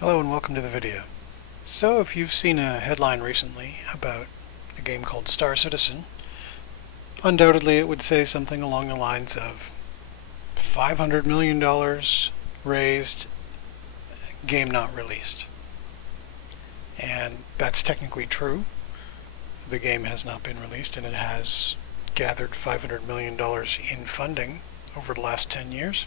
Hello and welcome to the video. So if you've seen a headline recently about a game called Star Citizen, undoubtedly it would say something along the lines of $500 million raised, game not released. And that's technically true. The game has not been released and it has gathered $500 million in funding over the last 10 years.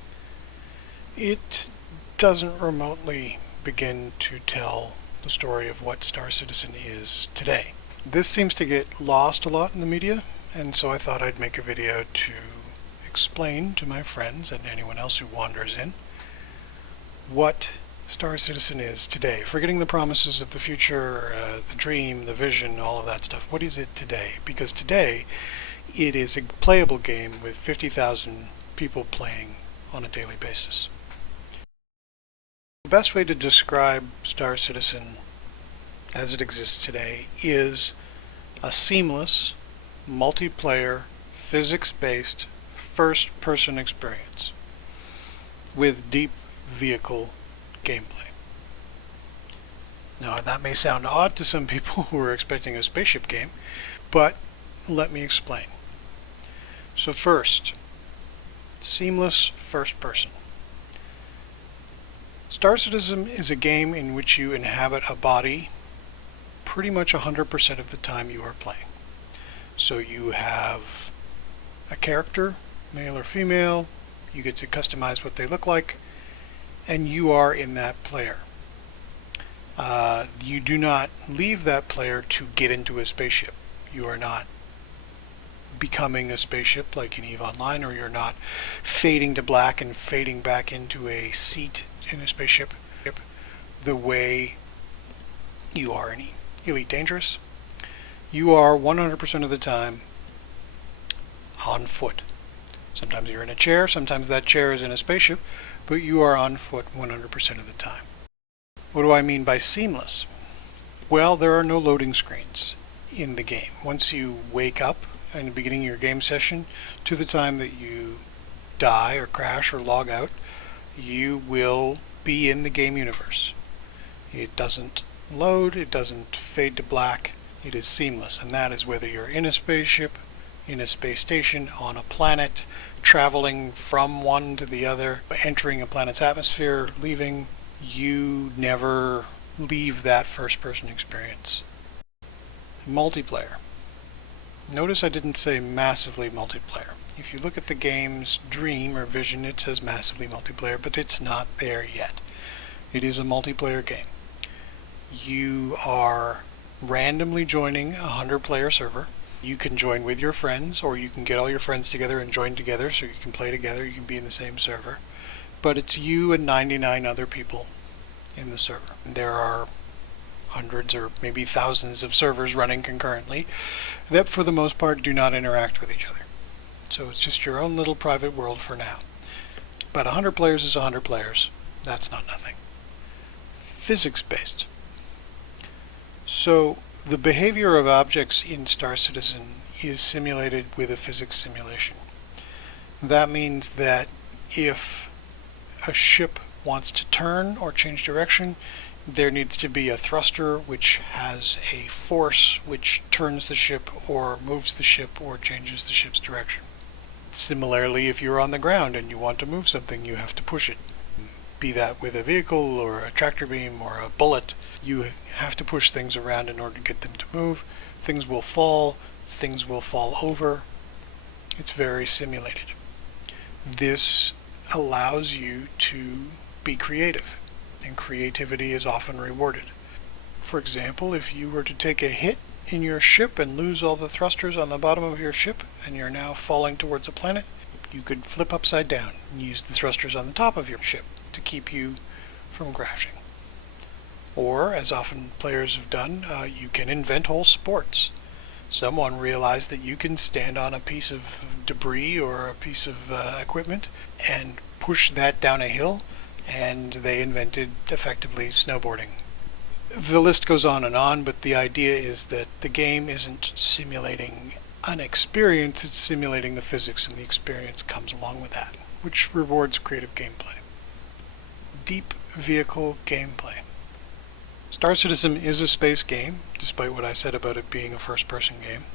It doesn't remotely begin to tell the story of what Star Citizen is today. This seems to get lost a lot in the media, and so I thought I'd make a video to explain to my friends and anyone else who wanders in what Star Citizen is today. Forgetting the promises of the future, the dream, the vision, all of that stuff. What is it today? Because today it is a playable game with 50,000 people playing on a daily basis. The best way to describe Star Citizen as it exists today is a seamless, multiplayer, physics-based, first-person experience with deep vehicle gameplay. Now that may sound odd to some people who are expecting a spaceship game, but let me explain. So first, seamless first-person. Star Citizen is a game in which you inhabit a body pretty much 100% of the time you are playing. So you have a character, male or female, you get to customize what they look like, and you are in that player. You do not leave that player to get into a spaceship. You are not becoming a spaceship like in EVE Online, or you're not fading to black and fading back into a seat in a spaceship the way you are in Elite Dangerous. You are 100% of the time on foot. Sometimes you're in a chair, sometimes that chair is in a spaceship, but you are on foot 100% of the time. What do I mean by seamless? Well, there are no loading screens in the game. Once you wake up in the beginning of your game session to the time that you die or crash or log out, you will be in the game universe. It doesn't load, it doesn't fade to black, it is seamless, and that is whether you're in a spaceship, in a space station, on a planet, traveling from one to the other, entering a planet's atmosphere, leaving. You never leave that first-person experience. Multiplayer. Notice I didn't say massively multiplayer. If you look at the game's dream or vision, it says massively multiplayer, but it's not there yet. It is a multiplayer game. You are randomly joining a 100-player server. You can join with your friends, or you can get all your friends together and join together so you can play together, you can be in the same server. But it's you and 99 other people in the server. There are hundreds or maybe thousands of servers running concurrently that for the most part do not interact with each other. So it's just your own little private world for now. But 100 players is 100 players. That's not nothing. Physics-based. So the behavior of objects in Star Citizen is simulated with a physics simulation. That means that if a ship wants to turn or change direction, there needs to be a thruster which has a force which turns the ship or moves the ship or changes the ship's direction. Similarly, if you're on the ground and you want to move something, you have to push it. Be that with a vehicle or a tractor beam or a bullet, you have to push things around in order to get them to move. Things will fall over. It's very simulated. This allows you to be creative, and creativity is often rewarded. For example, if you were to take a hit in your ship and lose all the thrusters on the bottom of your ship and you're now falling towards a planet, you could flip upside down and use the thrusters on the top of your ship to keep you from crashing. Or, as often players have done, you can invent whole sports. Someone realized that you can stand on a piece of debris or a piece of equipment and push that down a hill, and they invented effectively snowboarding. The list goes on, but the idea is that the game isn't simulating an experience, it's simulating the physics, and the experience comes along with that, which rewards creative gameplay. Deep vehicle gameplay. Star Citizen is a space game, despite what I said about it being a first-person game,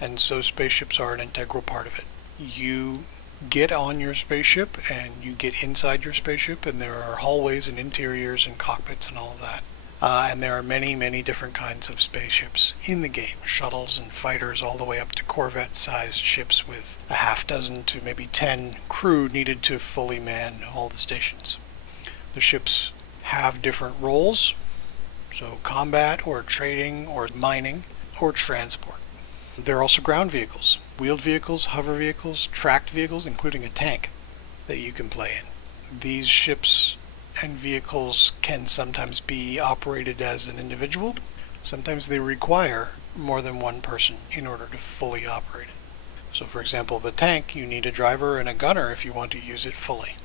and so spaceships are an integral part of it. You get on your spaceship and you get inside your spaceship, and there are hallways and interiors and cockpits and all of that. And there are many, many different kinds of spaceships in the game. Shuttles and fighters all the way up to Corvette-sized ships with a half dozen to maybe 10 crew needed to fully man all the stations. The ships have different roles, so combat or trading or mining or transport. There are also ground vehicles, wheeled vehicles, hover vehicles, tracked vehicles, including a tank that you can play in. These ships and vehicles can sometimes be operated as an individual. Sometimes they require more than one person in order to fully operate it. So for example, the tank, you need a driver and a gunner if you want to use it fully.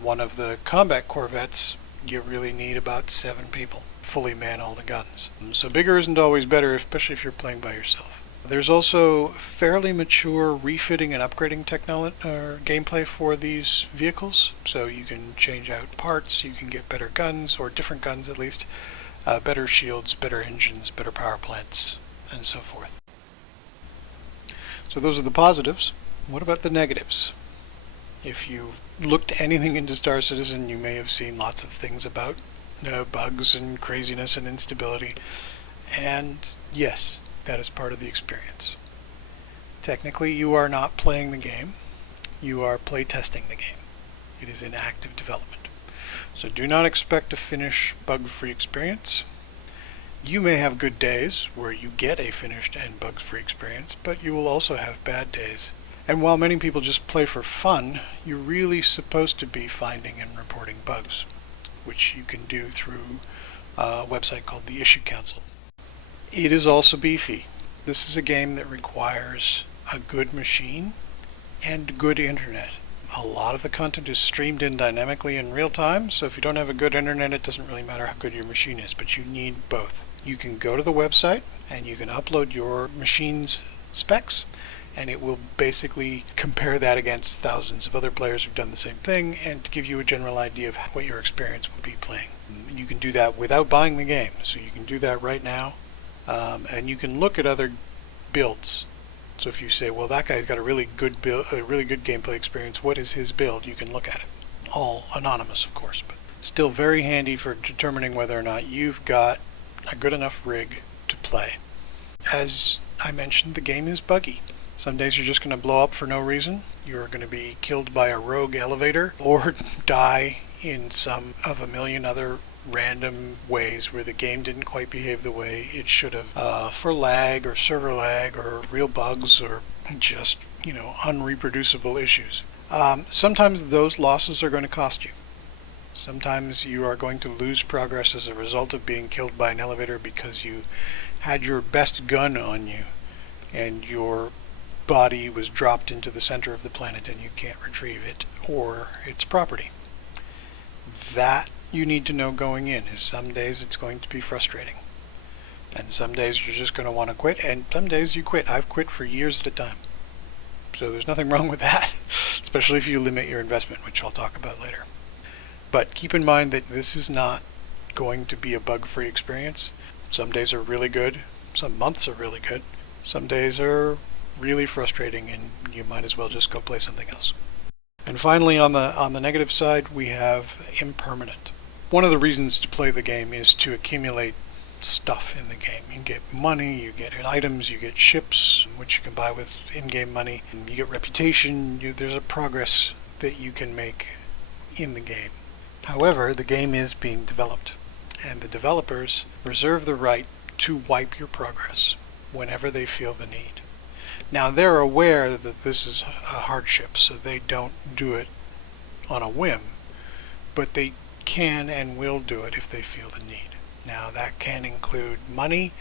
One of the combat corvettes, you really need about 7 people fully man all the guns. So bigger isn't always better, especially if you're playing by yourself. There's also fairly mature refitting and upgrading gameplay for these vehicles, so you can change out parts, you can get better guns, or different guns at least, better shields, better engines, better power plants, and so forth. So those are the positives. What about the negatives? If you've looked anything into Star Citizen, you may have seen lots of things about bugs and craziness and instability, and yes, that is part of the experience. Technically, you are not playing the game, you are play testing the game. It is in active development. So do not expect a finished bug-free experience. You may have good days where you get a finished and bug-free experience, but you will also have bad days. And while many people just play for fun, you're really supposed to be finding and reporting bugs, which you can do through a website called the Issue Council. It is also beefy. This is a game that requires a good machine and good internet. A lot of the content is streamed in dynamically in real time, so if you don't have a good internet, it doesn't really matter how good your machine is, but you need both. You can go to the website and you can upload your machine's specs, and it will basically compare that against thousands of other players who've done the same thing and give you a general idea of what your experience will be playing. You can do that without buying the game, so you can do that right now. And you can look at other builds. So if you say, well, that guy's got a really good build, a really good gameplay experience, what is his build? You can look at it. All anonymous, of course, but still very handy for determining whether or not you've got a good enough rig to play. As I mentioned, the game is buggy. Some days you're just going to blow up for no reason. You're going to be killed by a rogue elevator or die in some of a million other random ways where the game didn't quite behave the way it should have, for lag or server lag or real bugs or just, unreproducible issues. Sometimes those losses are going to cost you. Sometimes you are going to lose progress as a result of being killed by an elevator because you had your best gun on you and your body was dropped into the center of the planet and you can't retrieve it or its property. That you need to know going in is some days it's going to be frustrating. And some days you're just going to want to quit, and some days you quit. I've quit for years at a time. So there's nothing wrong with that, especially if you limit your investment, which I'll talk about later. But keep in mind that this is not going to be a bug-free experience. Some days are really good, some months are really good, some days are really frustrating, and you might as well just go play something else. And finally, on the negative side, we have impermanent. One of the reasons to play the game is to accumulate stuff in the game. You get money, you get items, you get ships, which you can buy with in-game money. You get reputation. There's a progress that you can make in the game. However, the game is being developed, and the developers reserve the right to wipe your progress whenever they feel the need. Now, they're aware that this is a hardship, so they don't do it on a whim, but they can and will do it if they feel the need. Now, that can include money,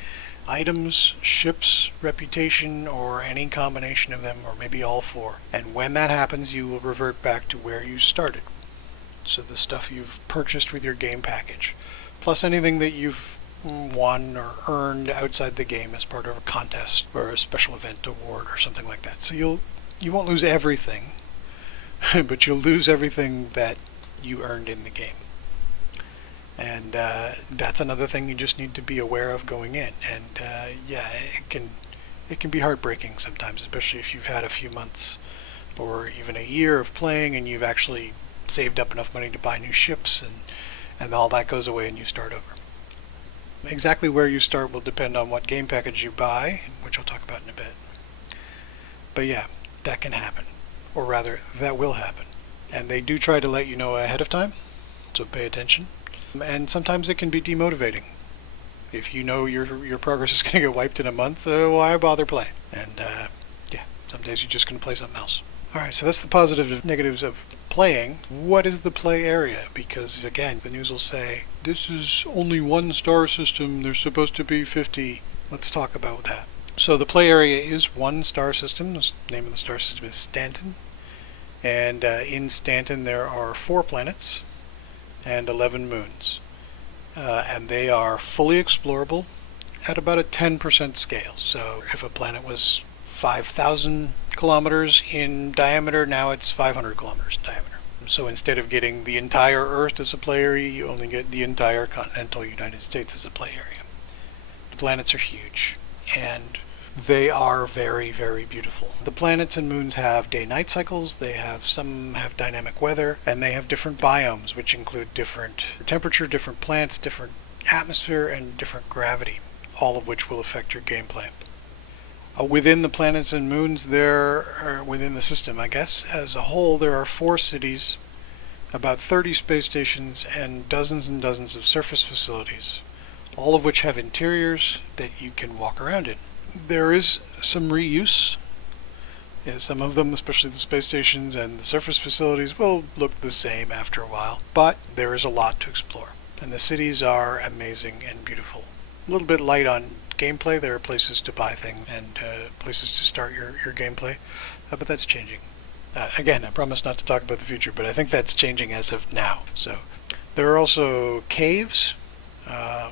items, ships, reputation, or any combination of them, or maybe all four. And when that happens, you will revert back to where you started. So the stuff you've purchased with your game package, plus anything that you've won or earned outside the game as part of a contest or a special event award or something like that. So you won't lose everything, but you'll lose everything that you earned in the game. And that's another thing you just need to be aware of going in. And yeah, it can be heartbreaking sometimes, especially if you've had a few months or even a year of playing and you've actually saved up enough money to buy new ships, and all that goes away and you start over. Exactly where you start will depend on what game package you buy, which I'll talk about in a bit. But yeah, that can happen. Or rather, that will happen. And they do try to let you know ahead of time, so pay attention. And sometimes it can be demotivating. If you know your progress is going to get wiped in a month, why bother play? And yeah, some days you're just going to play something else. Alright, so that's the positives and negatives of playing. What is the play area? Because again, the news will say, this is only one star system, there's supposed to be 50. Let's talk about that. So the play area is one star system. The name of the star system is Stanton. And in Stanton there are 4 planets and 11 moons. And they are fully explorable at about a 10% scale. So if a planet was 5,000 kilometers in diameter, now it's 500 kilometers in diameter. So instead of getting the entire Earth as a play area, you only get the entire continental United States as a play area. The planets are huge, and they are very, very beautiful. The planets and moons have day-night cycles, some have dynamic weather, and they have different biomes, which include different temperature, different plants, different atmosphere, and different gravity, all of which will affect your gameplay. Within the planets and moons, within the system, I guess, as a whole, there are 4 cities, about 30 space stations, and dozens of surface facilities, all of which have interiors that you can walk around in. There is some reuse. Some of them, especially the space stations and the surface facilities, will look the same after a while, but there is a lot to explore. And the cities are amazing and beautiful. A little bit light on gameplay. There are places to buy things and places to start your gameplay, but that's changing. Again, I promise not to talk about the future, but I think that's changing as of now. So there are also caves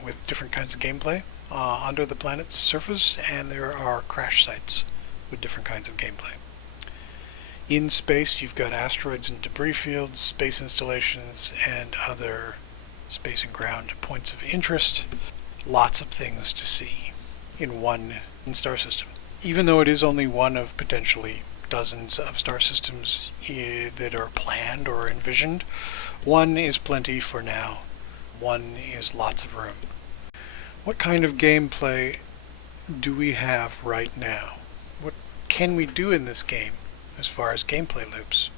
with different kinds of gameplay under the planet's surface, and there are crash sites with different kinds of gameplay. In space, you've got asteroids and debris fields, space installations, and other space and ground points of interest. Lots of things to see in one star system. Even though it is only one of potentially dozens of star systems that are planned or envisioned, one is plenty for now. One is lots of room. What kind of gameplay do we have right now? What can we do in this game as far as gameplay loops?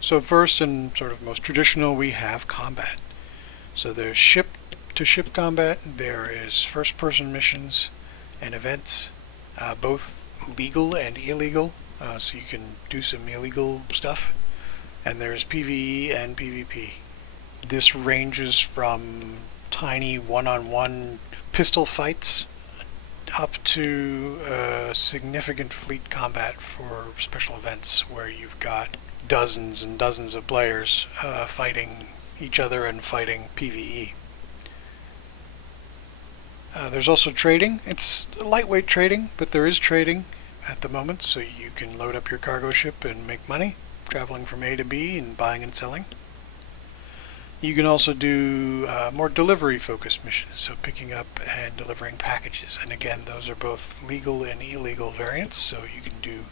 So first, and sort of most traditional, we have combat. So there's ship-to-ship combat, there is first-person missions and events, both legal and illegal, so you can do some illegal stuff. And there's PvE and PvP. This ranges from tiny one-on-one pistol fights up to significant fleet combat for special events where you've got dozens and dozens of players fighting each other and fighting PvE. There's also trading. It's lightweight trading, but there is trading at the moment, so you can load up your cargo ship and make money traveling from A to B and buying and selling. You can also do more delivery-focused missions, so picking up and delivering packages. And again, those are both legal and illegal variants, so you can do...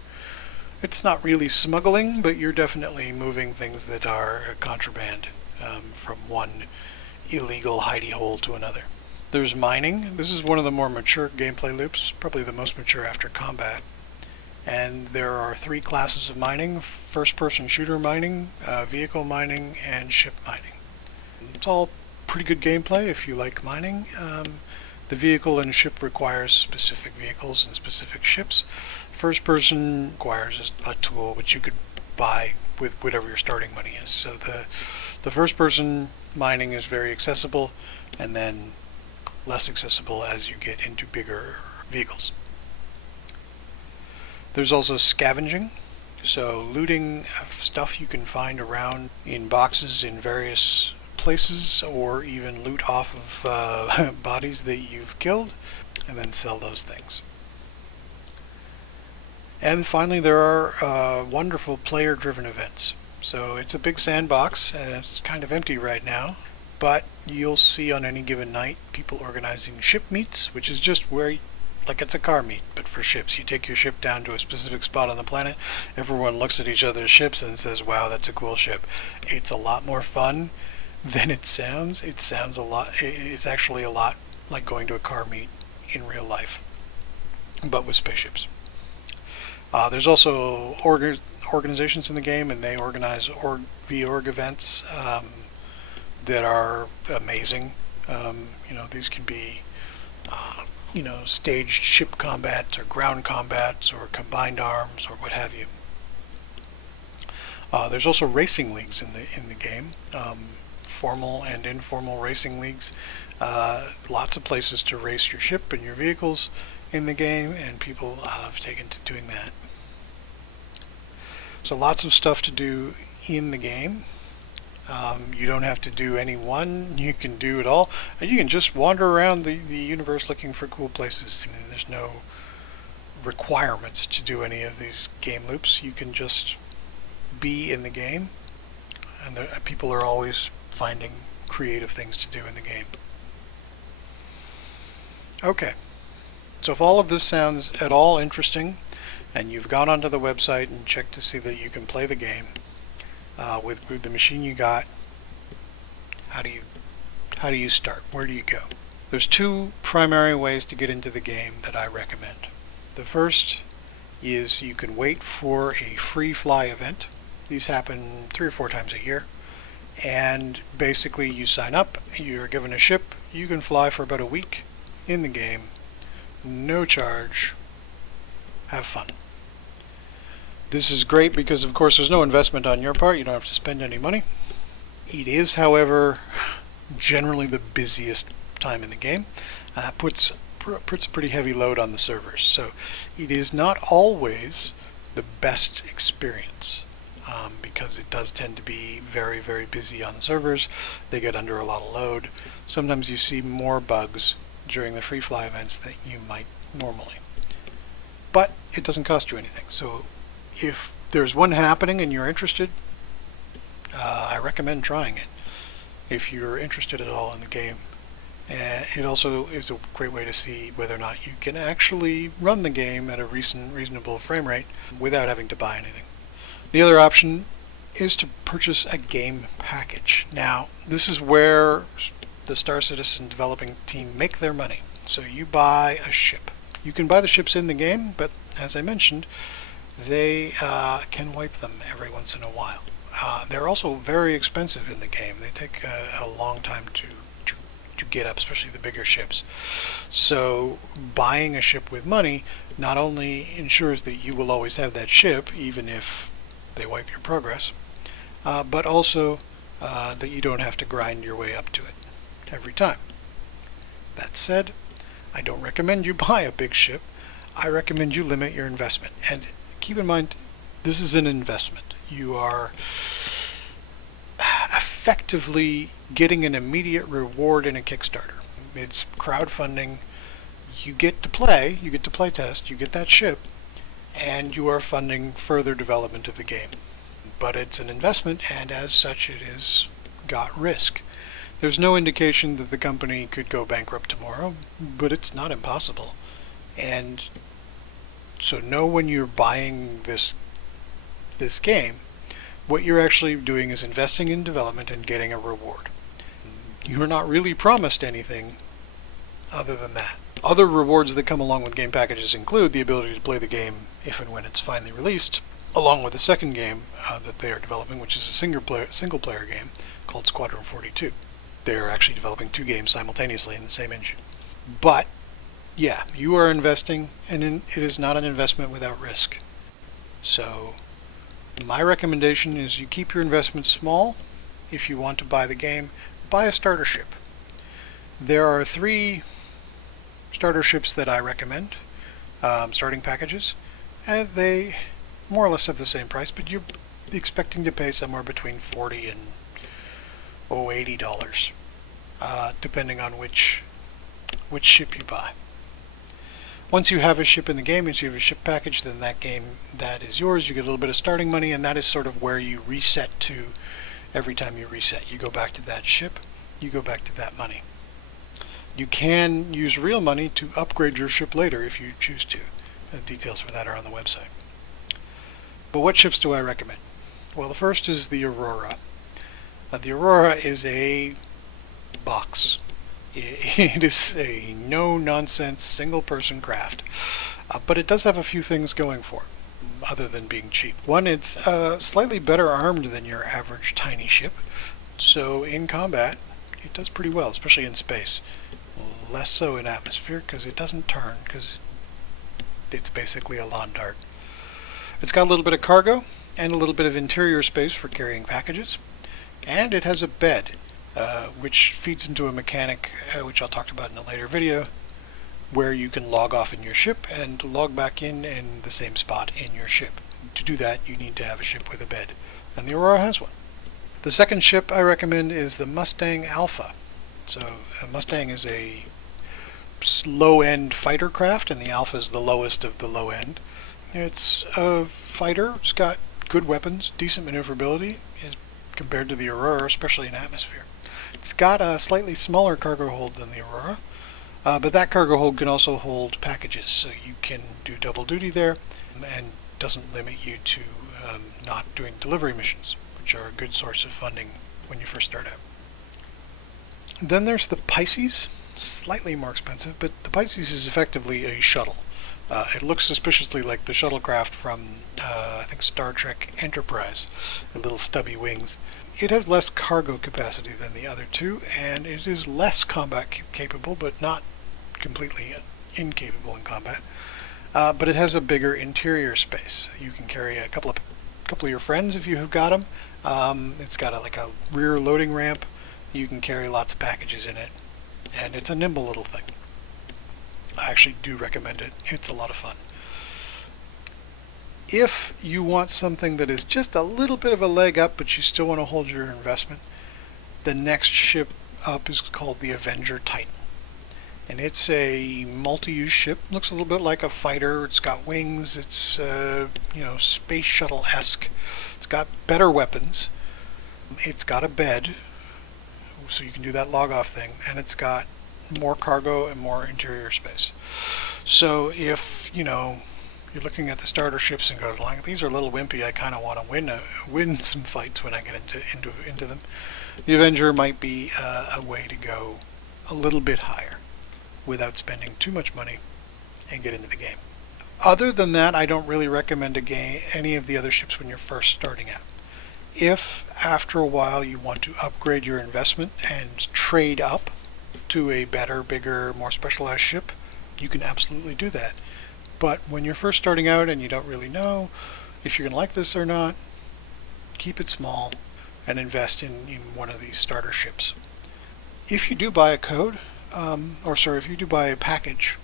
It's not really smuggling, but you're definitely moving things that are contraband from one illegal hidey hole to another. There's mining. This is one of the more mature gameplay loops, probably the most mature after combat. And there are 3 classes of mining: first-person shooter mining, vehicle mining, and ship mining. It's all pretty good gameplay if you like mining. The vehicle and ship requires specific vehicles and specific ships. First person requires a tool which you could buy with whatever your starting money is. So the first person mining is very accessible, and then less accessible as you get into bigger vehicles. There's also scavenging, so looting stuff you can find around in boxes in various places, or even loot off of bodies that you've killed, and then sell those things. And finally, there are wonderful player-driven events. So it's a big sandbox, and it's kind of empty right now, but you'll see on any given night people organizing ship meets, which is just where, like it's a car meet, but for ships. You take your ship down to a specific spot on the planet, everyone looks at each other's ships and says, wow, that's a cool ship. It's a lot more fun than it sounds. It's actually a lot like going to a car meet in real life, but with spaceships. There's also organizations in the game, and they organize VORG events that are amazing. These can be staged ship combats or ground combats or combined arms or what have you. There's also racing leagues in the game, formal and informal racing leagues. Lots of places to race your ship and your vehicles in the game, and people have taken to doing that. So lots of stuff to do in the game. You don't have to do any one, you can do it all. And you can just wander around the universe looking for cool places. There's no requirements to do any of these game loops. You can just be in the game, and people are always finding creative things to do in the game. Okay, so if all of this sounds at all interesting, and you've gone onto the website and checked to see that you can play the game with the machine you got, how do you start? Where do you go? There's two primary ways to get into the game that I recommend. The first is you can wait for a free fly event. These happen 3 or 4 times a year, and basically you sign up, you're given a ship, you can fly for about a week in the game, no charge, have fun. This is great because, of course, there's no investment on your part. You don't have to spend any money. It is, however, generally the busiest time in the game. Puts a pretty heavy load on the servers. So it is not always the best experience because it does tend to be very, very busy on the servers. They get under a lot of load. Sometimes you see more bugs during the free fly events than you might normally. But it doesn't cost you anything. So if there's one happening and you're interested, I recommend trying it if you're interested at all in the game. And it also is a great way to see whether or not you can actually run the game at a reasonable frame rate without having to buy anything. The other option is to purchase a game package. Now, this is where the Star Citizen developing team make their money. So you buy a ship. You can buy the ships in the game, but as I mentioned, they can wipe them every once in a while. They're also very expensive in the game. They take a long time to get up, especially the bigger ships. So buying a ship with money not only ensures that you will always have that ship, even if they wipe your progress, but also that you don't have to grind your way up to it every time. That said, I don't recommend you buy a big ship. I recommend you limit your investment. And keep in mind, this is an investment. You are effectively getting an immediate reward in a Kickstarter. It's crowdfunding. You get to play test, you get that ship, and you are funding further development of the game. But it's an investment, and as such it has got risk. There's no indication that the company could go bankrupt tomorrow, but it's not impossible. And so know when you're buying this game, what you're actually doing is investing in development and getting a reward. You're not really promised anything other than that. Other rewards that come along with game packages include the ability to play the game if and when it's finally released, along with the second game that they are developing, which is a single player game called Squadron 42. They're actually developing 2 games simultaneously in the same engine. But yeah, you are investing, and it is not an investment without risk. So my recommendation is you keep your investment small. If you want to buy the game, buy a starter ship. There are 3 starter ships that I recommend, starting packages, and they more or less have the same price, but you're expecting to pay somewhere between $40 and $80, depending on which ship you buy. Once you have a ship in the game, once you have a ship package, then that is yours. You get a little bit of starting money, and that is sort of where you reset to every time you reset. You go back to that ship, you go back to that money. You can use real money to upgrade your ship later if you choose to. The details for that are on the website. But what ships do I recommend? Well, the first is the Aurora. The Aurora is a box. It is a no-nonsense single-person craft. But it does have a few things going for it, other than being cheap. One, it's slightly better armed than your average tiny ship. So in combat, it does pretty well, especially in space. Less so in atmosphere, because it doesn't turn, because it's basically a lawn dart. It's got a little bit of cargo, and a little bit of interior space for carrying packages. And it has a bed, which feeds into a mechanic, which I'll talk about in a later video, where you can log off in your ship and log back in the same spot in your ship. To do that, you need to have a ship with a bed, and the Aurora has one. The second ship I recommend is the Mustang Alpha. So a Mustang is a low-end fighter craft, and the Alpha is the lowest of the low end. It's a fighter. It's got good weapons, decent maneuverability compared to the Aurora, especially in atmosphere. It's got a slightly smaller cargo hold than the Aurora, but that cargo hold can also hold packages, so you can do double duty there, and doesn't limit you to not doing delivery missions, which are a good source of funding when you first start out. Then there's the Pisces, slightly more expensive, but the Pisces is effectively a shuttle. It looks suspiciously like the shuttlecraft from, I think, Star Trek Enterprise, the little stubby wings. It has less cargo capacity than the other two, and it is less combat capable, but not completely incapable in combat. But it has a bigger interior space. You can carry a couple of your friends if you have got them. It's got like a rear loading ramp. You can carry lots of packages in it, and it's a nimble little thing. I actually do recommend it. It's a lot of fun. If you want something that is just a little bit of a leg up, but you still want to hold your investment, the next ship up is called the Avenger Titan. And it's a multi-use ship. Looks a little bit like a fighter. It's got wings. It's space shuttle-esque. It's got better weapons. It's got a bed, so you can do that log-off thing, and it's got more cargo and more interior space. So if you're looking at the starter ships and go, like, these are a little wimpy, I kind of want to win some fights when I get into them, the Avenger might be a way to go a little bit higher without spending too much money and get into the game. Other than that, I don't really recommend any of the other ships when you're first starting out. If after a while you want to upgrade your investment and trade up to a better, bigger, more specialized ship, you can absolutely do that. But when you're first starting out and you don't really know if you're going to like this or not, keep it small and invest in one of these starter ships. If you do buy a if you do buy a package,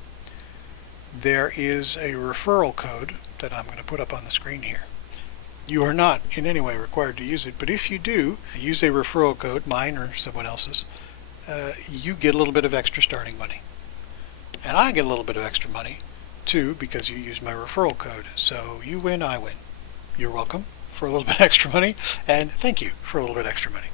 there is a referral code that I'm going to put up on the screen here. You are not in any way required to use it, but if you do use a referral code, mine or someone else's, you get a little bit of extra starting money. And I get a little bit of extra money too, because you use my referral code. So you win, I win. You're welcome for a little bit extra money, and thank you for a little bit extra money.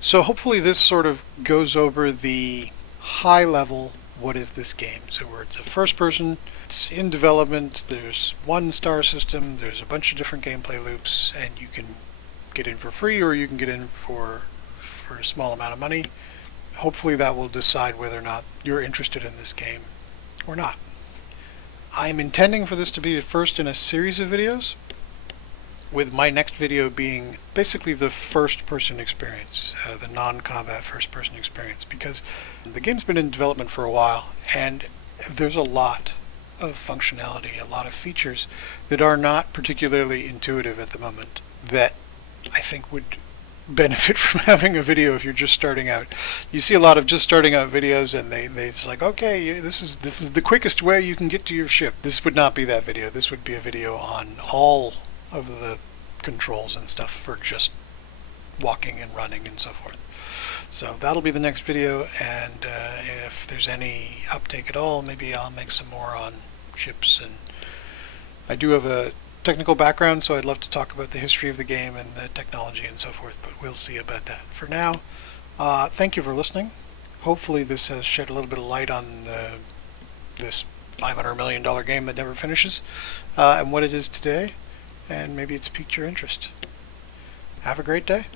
So hopefully this sort of goes over the high level, what is this game? So where it's a first person, it's in development, there's one star system, there's a bunch of different gameplay loops, and you can get in for free or you can get in for a small amount of money. Hopefully that will decide whether or not you're interested in this game or not. I'm intending for this to be the first in a series of videos, with my next video being basically the first-person experience, the non-combat first-person experience, because the game's been in development for a while, and there's a lot of functionality, a lot of features that are not particularly intuitive at the moment that I think would benefit from having a video if you're just starting out. You see a lot of just starting out videos, and it's like, okay, this is the quickest way you can get to your ship. This would not be that video. This would be a video on all of the controls and stuff for just walking and running and so forth. So that'll be the next video, and if there's any uptake at all, maybe I'll make some more on ships. And I do have a technical background, so I'd love to talk about the history of the game and the technology and so forth, but we'll see about that. For now, Thank you for listening. Hopefully this has shed a little bit of light on this $500 million game that never finishes, and what it is today, and maybe it's piqued your interest. Have a great day.